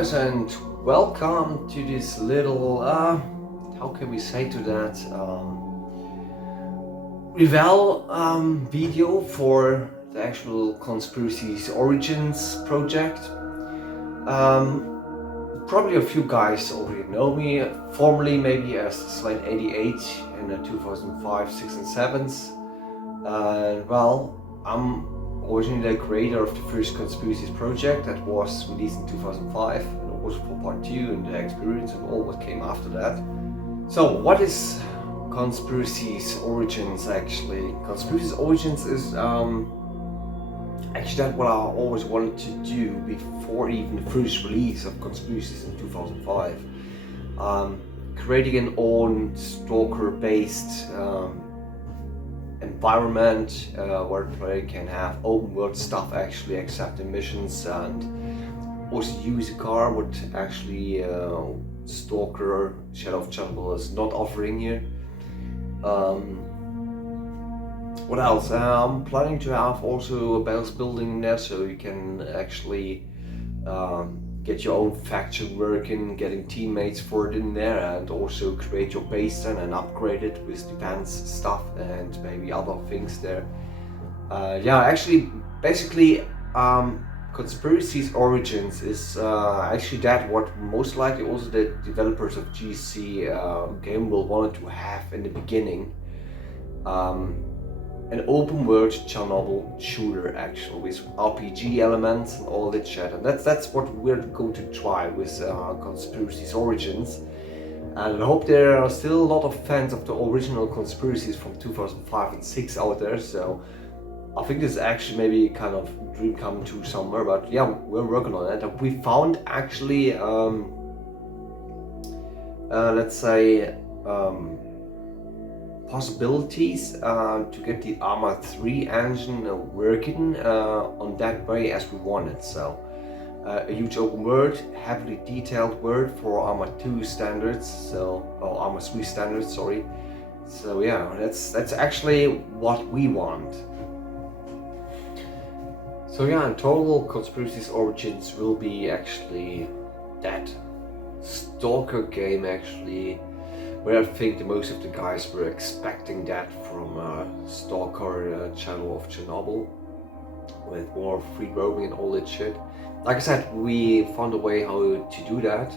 guys, and welcome to this little, how can we say to that, reveal video for the actual Conspiracies Origins project. Probably a few guys already know me, formerly maybe as Slane88 in the 2005, 6 and 7s. I'm originally the creator of the first Conspiracies project that was released in 2005, and also for part 2 and the experience and all what came after that. So what is Conspiracies Origins actually? Conspiracies Origins is actually that what I always wanted to do before even the first release of Conspiracies in 2005. Creating an own stalker-based environment where the player can have open world stuff, actually accepting missions, and also use a car, what actually Stalker Shadow of Chernobyl is not offering here. What else? I'm planning to have also a base building there, so you can actually get your own faction working, getting teammates for it in there, and also create your base then and upgrade it with defense stuff and maybe other things there. Basically, Conspiracies Origins is actually that what most likely also the developers of GC game will want to have in the beginning. An open world Chernobyl shooter actually with RPG elements and all that shit, and that's what we're going to try with Conspiracies Origins. And I hope there are still a lot of fans of the original Conspiracies from 2005 and 6 out there, so I think this is actually maybe kind of dream come true somewhere, but yeah, we're working on it. And we found actually possibilities to get the Arma 3 engine working on that way as we wanted. So a huge open world, heavily detailed world for Arma 2 standards, Arma 3 standards, sorry. So yeah, that's actually what we want. So yeah, in total, Conspiracies Origins will be actually that stalker game actually, where I think the most of the guys were expecting that from Stalker Channel of Chernobyl, with more free roaming and all that shit. Like I said, we found a way how to do that.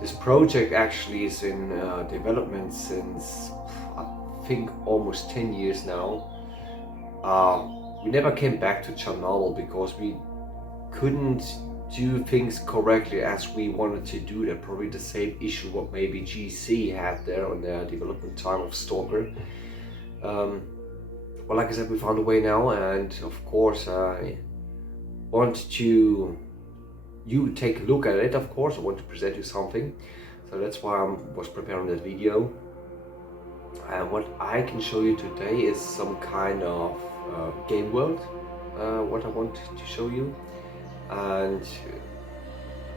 This project actually is in development since I think almost 10 years now. We never came back to Chernobyl because we couldn't do things correctly as we wanted to do that. Probably the same issue what maybe GC had there on their development time of Stalker. Well, like I said, we found a way now, and of course I want you take a look at it. Of course, I want to present you something, so that's why I was preparing that video. And what I can show you today is some kind of game world, what I want to show you, and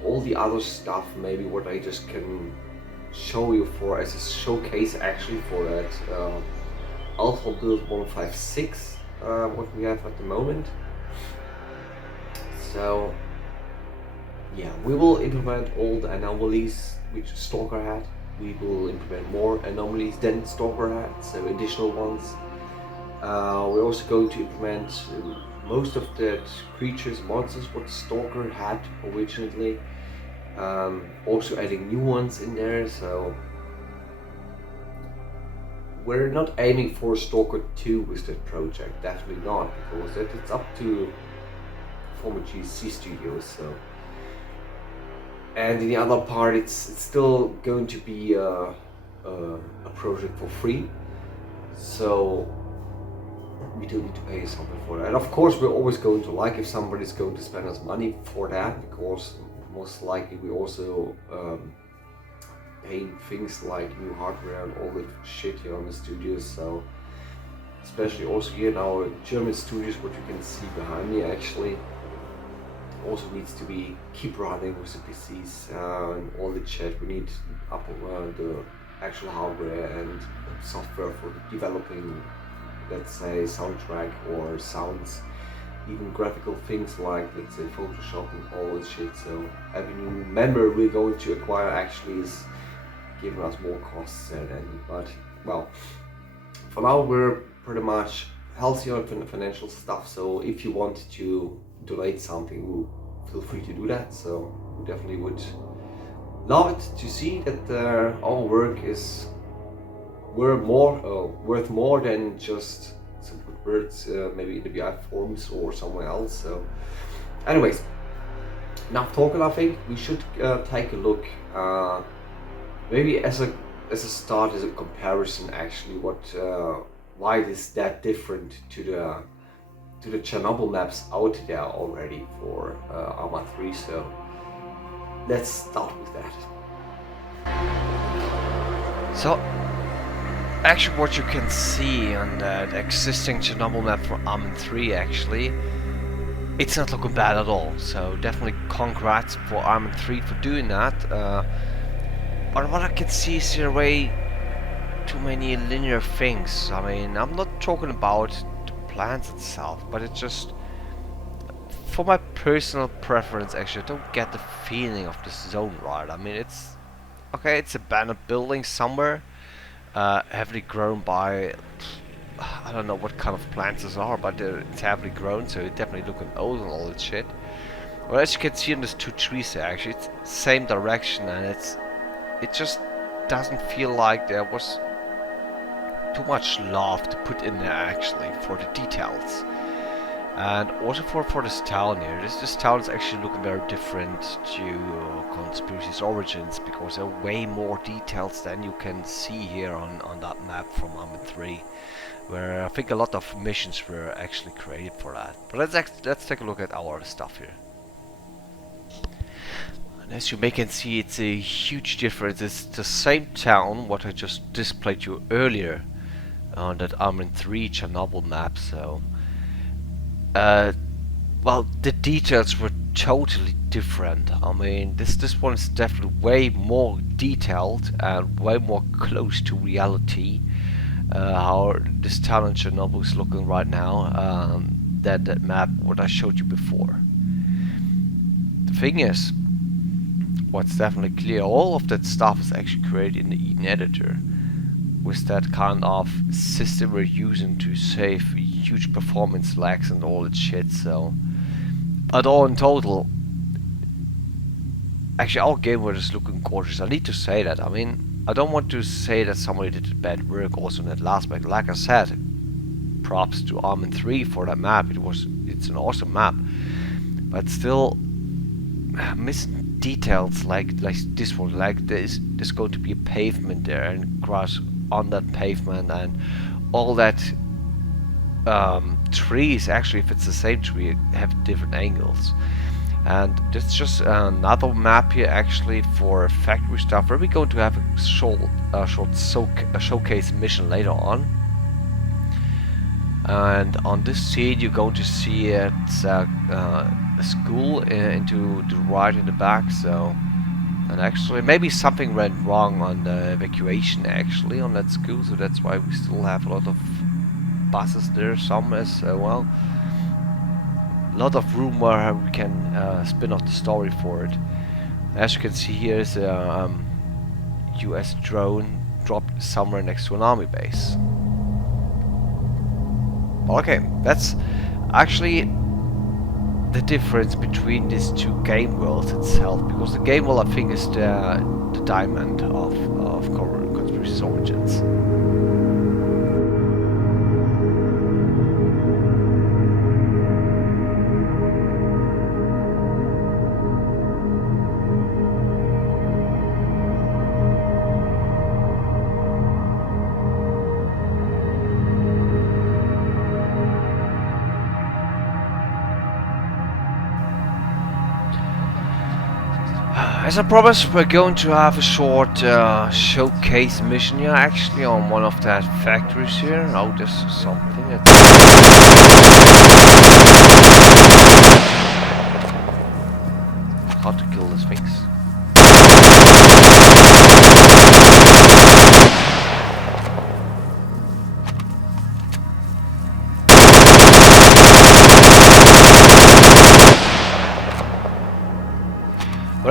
all the other stuff maybe what I just can show you for as a showcase actually for that Alpha build 156 what we have at the moment. So yeah, we will implement all the anomalies which Stalker had. We will implement more anomalies than Stalker had, so additional ones. We're also going to implement most of the creatures, monsters what Stalker had originally. Also adding new ones in there, so we're not aiming for Stalker 2 with that project, definitely not, because it's up to former GC studios. So, and in the other part, it's still going to be a project for free, so we don't need to pay something for that. And of course, we're always going to like if somebody's going to spend us money for that, because most likely we also paying things like new hardware and all that shit here on the studios. So especially also here in our German studios, what you can see behind me actually also needs to be keep running with the PCs and all the shit. We need up the actual hardware and software for developing, let's say, soundtrack or sounds even graphical things like, let's say, Photoshop and all this shit. So every new member we're going to acquire actually is giving us more costs then. But well, for now we're pretty much healthy on financial stuff. So if you want to donate something, feel free to do that. So we definitely would love it to see that our work is worth more than just some good words, maybe in the BI forums or somewhere else. So, anyways, enough talking. I think we should take a look, maybe as a start, as a comparison. Actually, why it is that different to the Chernobyl maps out there already for Arma 3. So let's start with that. So, actually what you can see on that existing Chernobyl map for Arma 3, actually, it's not looking bad at all. So definitely congrats for Arma 3 for doing that. But what I can see is here way too many linear things. I mean, I'm not talking about the plans itself, but it's just, for my personal preference, actually, I don't get the feeling of this zone right. I mean, it's okay, it's abandoned building somewhere, heavily grown by, I don't know what kind of plants these are, but it's heavily grown, so it's definitely looking old and all that shit. Well, as you can see, there's two trees there. Actually, it's same direction, and it just doesn't feel like there was too much love to put in there actually for the details. And also for this town here, this town is actually looking very different to Conspiracies Origins, because there are way more details than you can see here on that map from Arma 3, where I think a lot of missions were actually created for that. But let's take a look at our stuff here. And as you may can see, it's a huge difference. It's the same town what I just displayed you earlier on that Arma 3 Chernobyl map. So well, the details were totally different. I mean, this one is definitely way more detailed and way more close to reality. How this town in Chernobyl is looking right now, than that map what I showed you before. The thing is, what's definitely clear, all of that stuff is actually created in the Eden editor, with that kind of system we're using to save huge performance lags and all that shit. So, but all in total, actually our game world is looking gorgeous. I need to say that. I mean, I don't want to say that somebody did bad work also in that last map. Like I said, props to Arma 3 for that map. It's an awesome map, but still missing details like this one. Like there's going to be a pavement there and grass on that pavement, and all that trees, actually, if it's the same tree, have different angles. And this is just another map here actually for factory stuff, where we're going to have a short showcase mission later on. And on this scene you're going to see it's a school into the right in the back. So, and actually maybe something went wrong on the evacuation actually on that school, so that's why we still have a lot of buses there, some as well. A lot of room where we can spin off the story for it. As you can see, here is a US drone dropped somewhere next to an army base. Okay, that's actually the difference between these two game worlds itself, because the game world, I think, is the diamond of Conspiracies Origins. As I promised, we're going to have a short showcase mission here, actually, on one of that factories here. Oh, there's something that's... How to kill these things.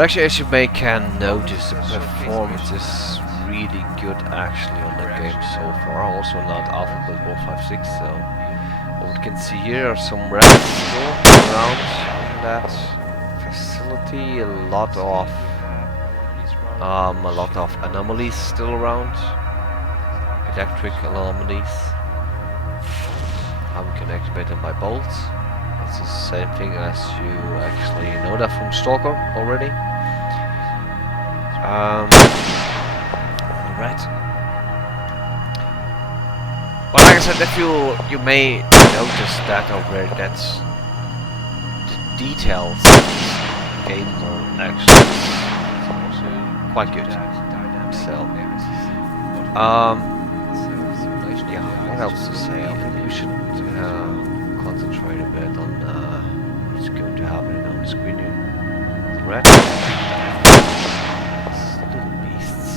But actually, as you may can notice, the performance is really good actually on the game so far. Also not Alpha Build 156, so what we can see here are some rats still around in that facility. A lot of anomalies still around. Electric anomalies. How we can activate them by bolts. It's the same thing as you actually know that from Stalker already. Right. Well, like I said, if you may notice that already, that's the details of the game are actually quite good. So, yeah, what else to say? I think we should concentrate a bit on what's going to happen on the screen here. The red. Little beasts.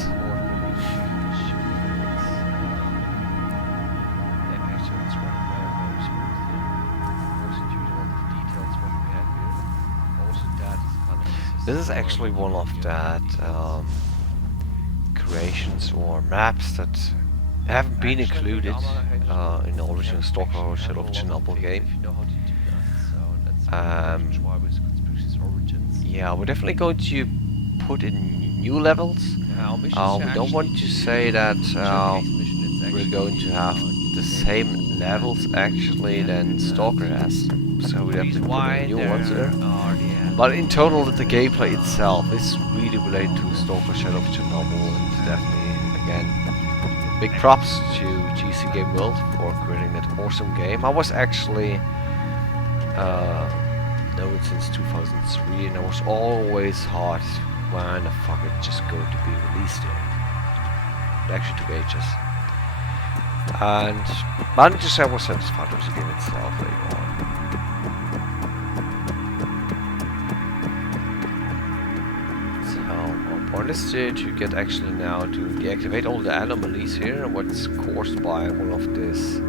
This is actually one of that creations or maps that haven't been included in the original Stalker or Shadow of Chernobyl game. Yeah, we're definitely going to put in new levels. We don't want to say that we're going to have the same levels actually than Stalker has. So we have to put in new ones there. But in total, the gameplay itself is really related to Stalker Shadow of Chernobyl, and definitely, again, big props to GC Game World for creating that awesome game. I was actually known since 2003, and I was always hard when the fuck it's just going to be released here. It actually took ages. But I need to say I was satisfied with the game itself later on. Point is to get actually now to deactivate all the anomalies here, what's caused by one of these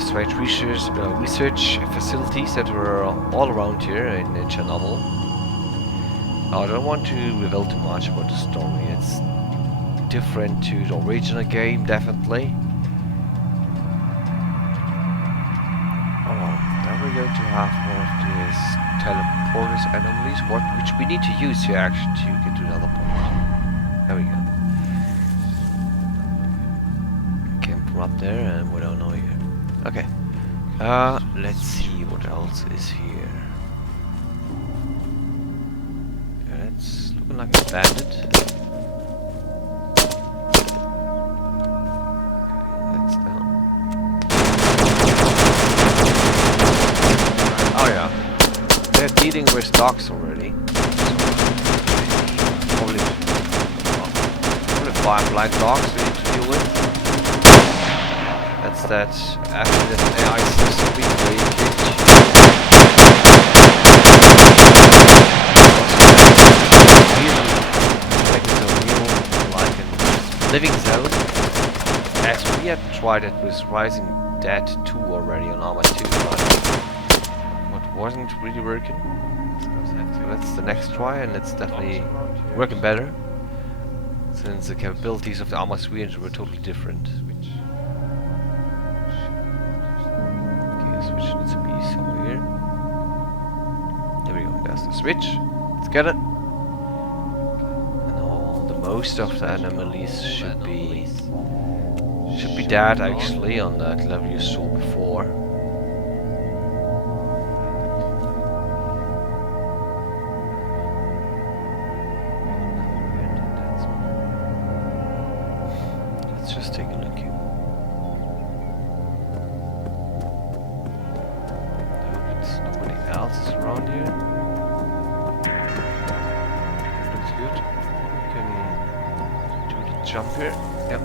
strange research facilities that were all around here in Chernobyl. I don't want to reveal too much about the story. It's different to the original game, definitely. Now we're going to have one of these teleporters anomalies, which we need to use here actually to get to another point. There we go. Came from up there and we don't know here. Okay. Let's see what else is here. Yeah, it's looking like a bandit. They're dealing with dogs already. Probably blind dogs we need to deal with. That's that after that AI system being created. Like it's a real, like a living zone. As we had tried it with Rising Dead 2 already on Arma 2, but wasn't really working. So that's the next try, and it's definitely working better since the capabilities of the Arma 3 engine were totally different. Okay, the switch needs to be somewhere here. There we go, that's the switch. Let's get it. And all the most of the anomalies should be dead actually on that level you saw before. Just take a look here. Nobody else is around here. Looks good. We can do the jump here. Yep.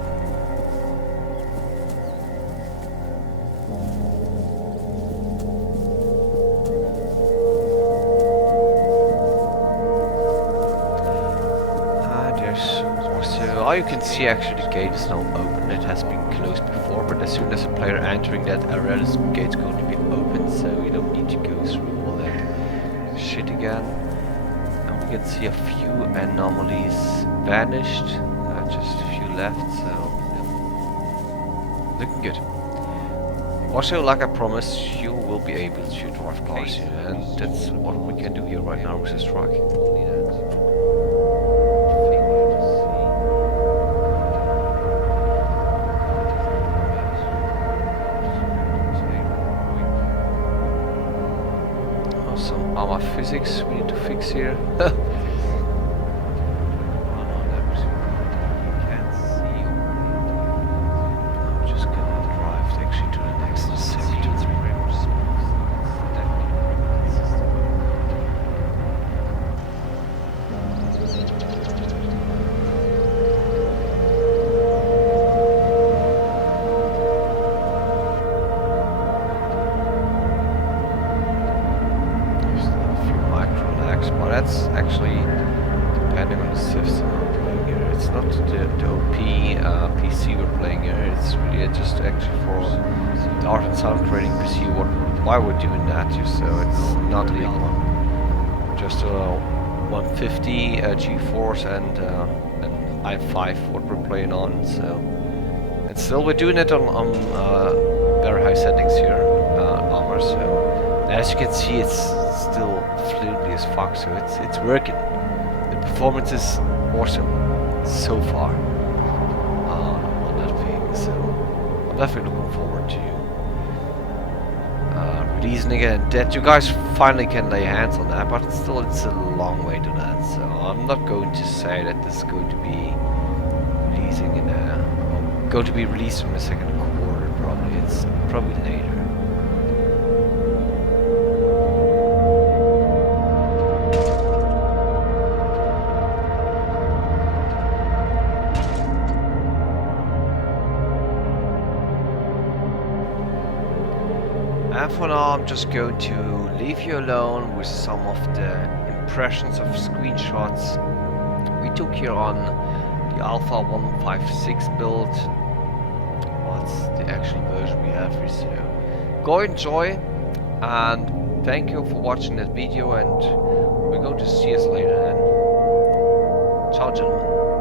You can see actually the gate is now open. It has been closed before, but as soon as a player entering that area, the gate's going to be open, so you don't need to go through all that shit again. we can see a few anomalies vanished, just a few left, so yeah. Looking good. Also, like I promised, you will be able to drive cars here, and that's what we can do here right now with this truck. Some armor physics we need to fix here. That's actually depending on the system I'm playing here. It's not the OP PC we're playing here. It's really just actually for the art and sound creating PC. Why we're doing that? Just so it's not legal. Just 150 GeForce and an i5 what we're playing on. So and still we're doing it on very high settings here, armor. So as you can see, it's still fluently as fuck, so it's working. The performance is awesome so far on that thing, so I'm definitely looking forward to releasing again. That you guys finally can lay hands on that, but still it's a long way to that, so I'm not going to say that this is going to be releasing in the second quarter. Probably it's probably later. And for now, I'm just going to leave you alone with some of the impressions of screenshots we took here on the Alpha 156 build. What's the actual version we have here? So go enjoy, and thank you for watching that video, and we're going to see us later then. Ciao, gentlemen.